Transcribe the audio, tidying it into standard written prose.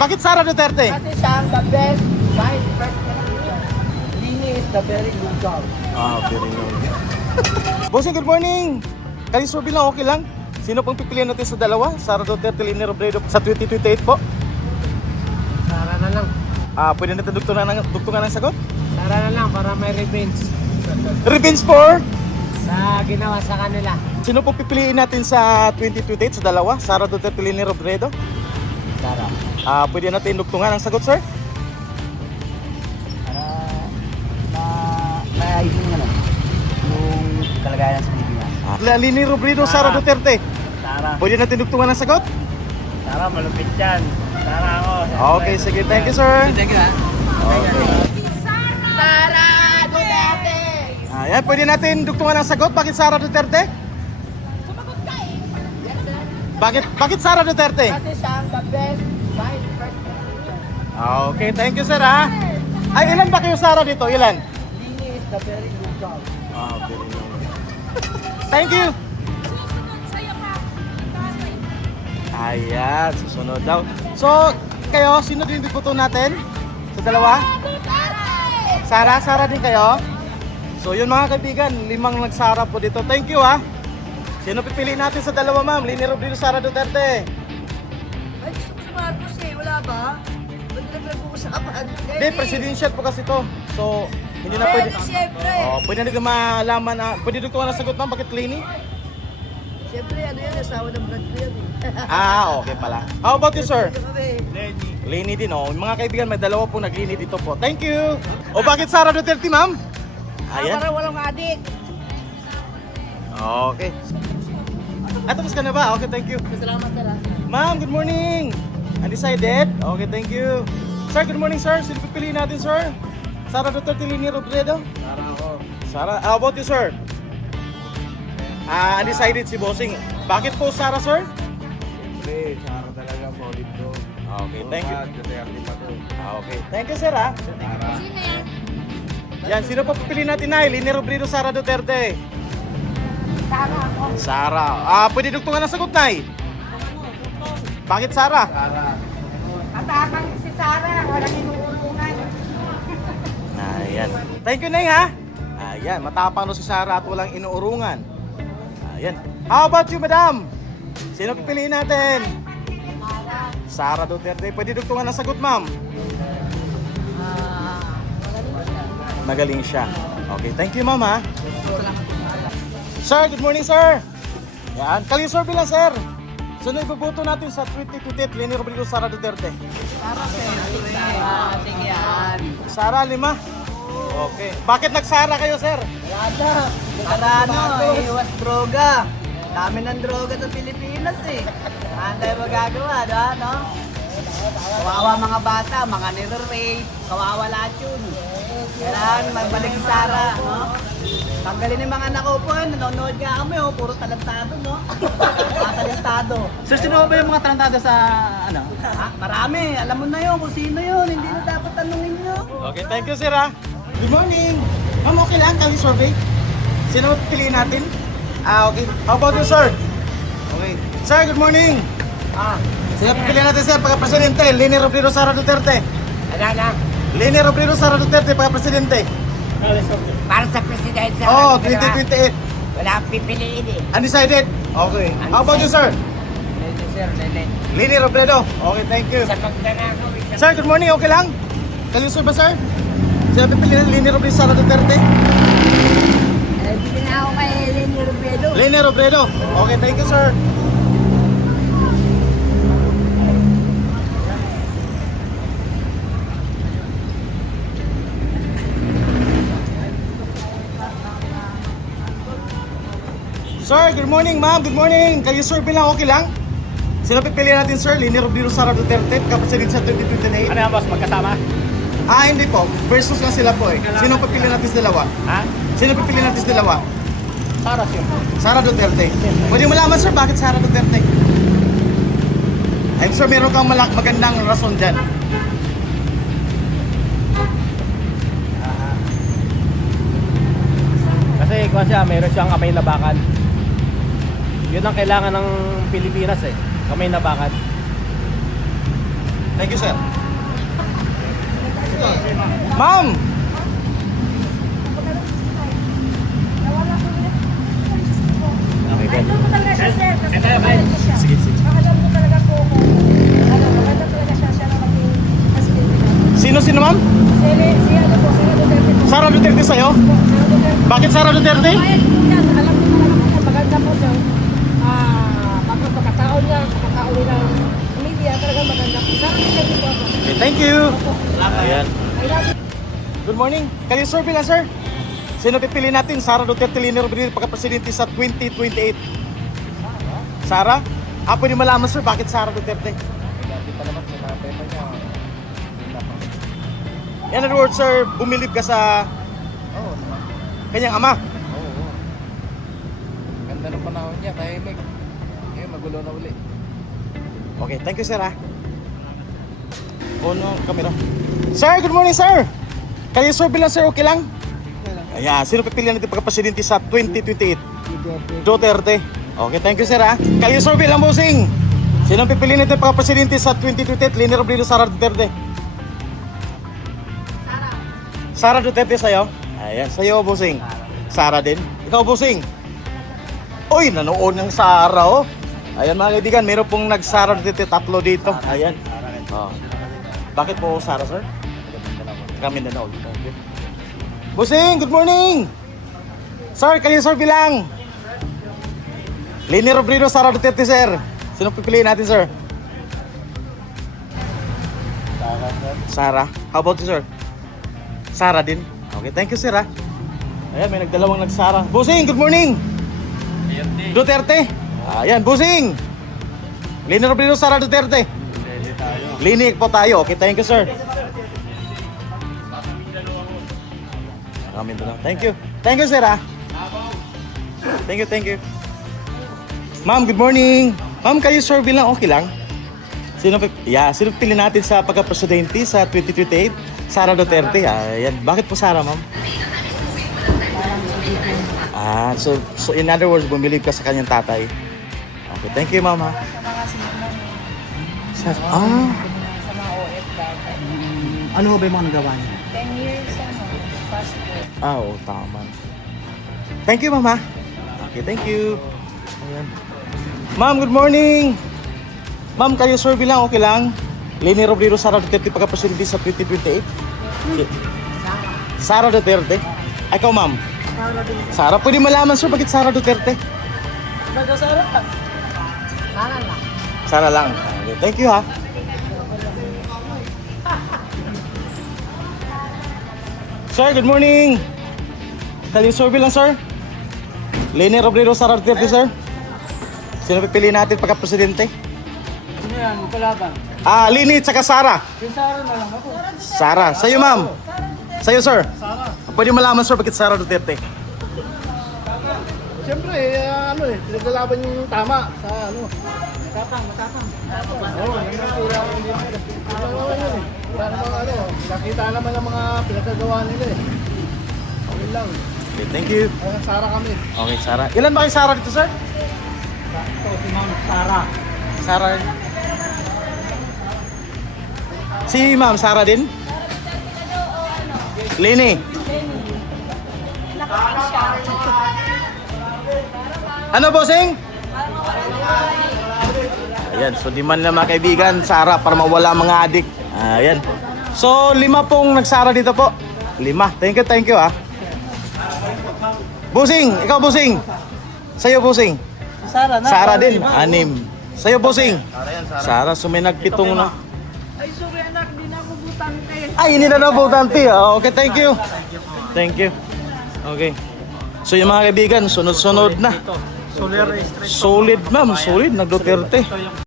Bakit Sara Duterte? Kasi siya ang the best vice president. Lini is the very good job. Very good. Bossing, good morning. Kalisurvey lang, okay lang. Sino pong pipilian natin sa dalawa? Sara Duterte, Leni Robredo sa 2028 po? Sara na lang. Pwede natin dugtungan ng sagot? Sara na lang para may revenge. Revenge for? Sa ginawa sa kanila. Sino pong pipiliin natin sa 2028 sa dalawa? Sara Duterte, Leni Robredo? Sara. Pwede natin dugtungan ng sagot, sir? Para maayos yung ano, yung kalagayan sa Pilipinas. Leni Robredo, Sara Duterte. Sara. Pwede natin dugtungan ng sagot? Sara, malupit yan. Sara ako. Okay, sige. Thank you, sir. Thank you, ha. Sara Duterte! Ayan, pwede natin dugtungan ng sagot. Bakit Sara Duterte? Sumagot ka eh! Yes, sir. Bakit Sara Duterte? Kasi siya ang the best vice president. Okay, thank you, sir, ha? Ay, ilan ba kayo, Sara, dito? Ilan? Lini is the very good job. Thank you. Susunod sa'yo ka. Ayan, susunod daw. So, kayo, sino din bibuto natin? Sa dalawa? Sara! Sara din kayo? So, yun mga kaibigan, 5 nagsara po dito. Thank you, ha? Sino pipili natin sa dalawa, ma'am? Leni Robredo, Sara Duterte. Ay, gusto ko si Marcos eh. Wala ba? Ba't nila pinag-uusapan? Hindi, presidential po kasi to. So, hindi na pwede. Siyempre. Pwede natin malaman na, pwede dito na sagot, ma'am, bakit Leni? Siyempre, ano yan? Asawa ng brad ko yan eh. Okay pala. How about you, sir? Kami. Leni din, oh. Mga kaibigan, may dalawa po naglini dito po. Thank you! O bakit Sara Duterte, ma'am? Ayan. Para walang adik. Okay. Tapos ka na ba? Okay, thank you. Salamat, sir. Ma'am, good morning! Undecided? Okay, thank you. Sir, good morning, sir. Sino pipiliin natin, sir? Sara Duterte, Leni Robredo? Sara ako. Sara, how about you, sir? Undecided si Bossing. Bakit po Sara, sir? Siyempre, Sara talaga, solid to. Okay, thank you. Duterte pa to. Okay, thank you, sir, ha? Sara. Sino yan? Yan, sino pa pipiliin natin, Nay? Leni Robredo, Sara Duterte? Sara ako. Sara. Pwede dugtungan ng sagot, Nay? Bakit Sara? Sara. Matapang si Sara. Walang inuulungan. Ayan. Thank you, Nay, ha? Ayan, matapang no si Sara at walang inuurungan. Ayan. How about you, madam? Sino pipiliin natin? Sara Duterte. Pwede dugtungan ng sagot, ma'am? Magaling siya. Okay, thank you, ma'am, ha? Sir, good morning, sir. Yan. Kalisurvey lang, sir. Sino ibubuto natin sa 2028? Leni Robredo, Sara Duterte? Sara, siyempre. Ating yan. Sara, 5. Okay. Bakit nagsara kayo, sir? Wala na. Para ano, iwas droga. Dami ng droga sa Pilipinas eh. Ano tayo magagawa, no? Kawawa mga bata, mga nire-rape, kawawa lahat yun. Kailangan magbalik si Sara, no? Tanggalin yung mga anak ko po, nanonood nga kami, oh, puro talentado, no? Mga talentado. Sir, sino ba yung mga talentado sa ano? Ha? Marami, alam mo na yun kung sino yun, hindi na dapat tanungin nyo. Okay, thank you, sir, ha? Good morning. Ma'am, okay lang, kali-survey? Sino pipiliin natin? Okay. How about you, sir? Okay. Sir, good morning. Sino pipiliin natin, sir, pagka-presidente? Leni Robredo, Sara Duterte? Ano? Leni Robredo, Sara Duterte, pagka-presidente? Para sa presidensya. Oh, 2028. Wala akong pipiliin eh. Undecided? Okay. How about you, sir? Lene, sir, Lene. Leni Robredo? Okay, thank you. Sagot na nga ako. Sir, good morning. Okay lang? Kali-sir ba, sir? Sino pipiliin natin? Leni Robredo, Sara Duterte? Hindi na ako kay Lene Robredo. Leni Robredo? Okay, thank you, sir. Sir, good morning, ma'am. Good morning. Kayo survey lang, okay lang? Sino pipiliin natin, sir? Leni Robredo, Sara Duterte, kapasilid sa 2028? Ano yan, boss? Magkasama? Hindi po. Versus lang sila po eh. Sino pipiliin natin sa dalawa? Ha? Sino pipiliin natin sa dalawa? Sara, siyempre. Sara Duterte. Pwede mo malaman, sir, bakit Sara Duterte? I'm sure meron kang magandang rason dyan. Kasi kung siya, meron siyang kamay na bakal. Yun ang kailangan ng Pilipinas eh. Kamay na bakal. Thank you, sir. Ma'am! Idol mo talaga siya, sir. Kasi maganda siya. Sige, sige. Alam mo talaga po kung maganda talaga siya na maging presidente. Sino, ma'am? Si ano po, Sara Duterte po. Sara Duterte sa'yo? Sara Duterte. Bakit Sara Duterte? Bayad po yan. Alam mo naman po yan. Maganda po siya. Pagkatao niya, pagkatao nila media, talaga maganda po. Sara Duterte po ako. Okay, thank you. Ayan. I love you. Good morning. Kayo survey lang, sir. Sino pipili natin? Sara Duterte, Leni Robredo, pagka-presidente sa 2028. Sara? Pwede malaman, sir, bakit Sara Duterte? Dati pa naman sa peta niya. In other words, sir, bumilib ka sa Oo, naman. kanyang ama. Oo. Ganda ng panahon niya, tahimik. Ngayon, magulo na uli. Okay, thank you, sir, no, camera. Sir, good morning, sir. Kayo survey lang, sir, okay lang? Ayan, sino pipili natin pagka-presidente sa 2028? Duterte. Okay, thank you, sir, Kayo survey lang, bossing. Sino pipili natin pagka-presidente sa 2028? Leni Robredo, Sara Duterte? Sara Duterte sa'yo? Ayan, sa'yo, bossing. Sara din. Ikaw, bossing. Uy, nanood ng Sara, oh. Ayan, mga kaibigan, meron pong nag-Sara Duterte, tatlo dito. Ayan. Oh. Bakit po Sara, sir? Kami na okay. Bossing, good morning! Sir, kayo sir bilang. Leni Robredo, Sara Duterte, sir. Sino pipiliin natin, sir? Sara. How about you, sir? Sara din. Okay, thank you, sir, Ayan, may nagdalawang nag-Sara. Bossing, good morning! Duterte. Ayan, bossing! Leni Robredo, Sara Duterte. Leni po tayo. Okay, thank you, sir. Thank you. Thank you, sir, Thank you. Ma'am, good morning. Ma'am, kayo survey lang, okay lang? Sino pili natin sa pagka-presidente sa 2028? Sara Duterte. Ayan. Bakit po Sara, ma'am? So in other words, bumilib ka sa kanyang tatay. Okay, thank you, ma'am, Sa mga OFW. Ano ba yung mga nagawa niya? 10 years, passport. Oo, tama. Thank you, ma'am, Okay, thank you. Ayan. Ma'am, good morning. Ma'am, kayo survey lang, okay lang? Leni Robredo, Sara Duterte, pagka-presidente sa 2028? Sara Duterte. Ikaw, ma'am? Sara, pwede malaman, sir, bakit Sara Duterte? Sara lang. Okay, thank you, Sir, good morning. Kayo survey lang, sir. Leni Robredo, Sara Duterte, sir. Sino pipili natin pagka-presidente? Ano yan? Kalaban. Leni at saka Sara. Yung Sara na lang ako. Sara. Sa'yo, ma'am. Sa'yo, sir. Pwede malaman, sir, bakit Sara Duterte? Siyempre, pinaglalaban yung tama sa Matapang. Oo, nangyayari ako dito. Para naman nakita naman ang mga pinagagawa nila Okay lang. Okay, thank you. Sara kami. Okay, Sara. Ilan ba kayo Sara dito, sir? Ito, si Ma'am Sara. Sara. Si ma'am, Sara din? Leni. Ano, bossing? Ayan, so di man lang mga kaibigan, Sara para mawala mga adik. Ayan. So, 5 pong nagsara dito po. 5. Thank you, Bossing, ikaw, bossing. Sa'yo, bossing. Sara na. Sara din, 6. Sa'yo, bossing. Sara, so may nagpitong na. Ay, sorry anak, di na ako butante. Ay, hindi na nabutante. Okay, thank you. Thank you. Okay. So yung mga kaibigan, sunod-sunod na. Solid, ma'am. Solid, nag-Duterte.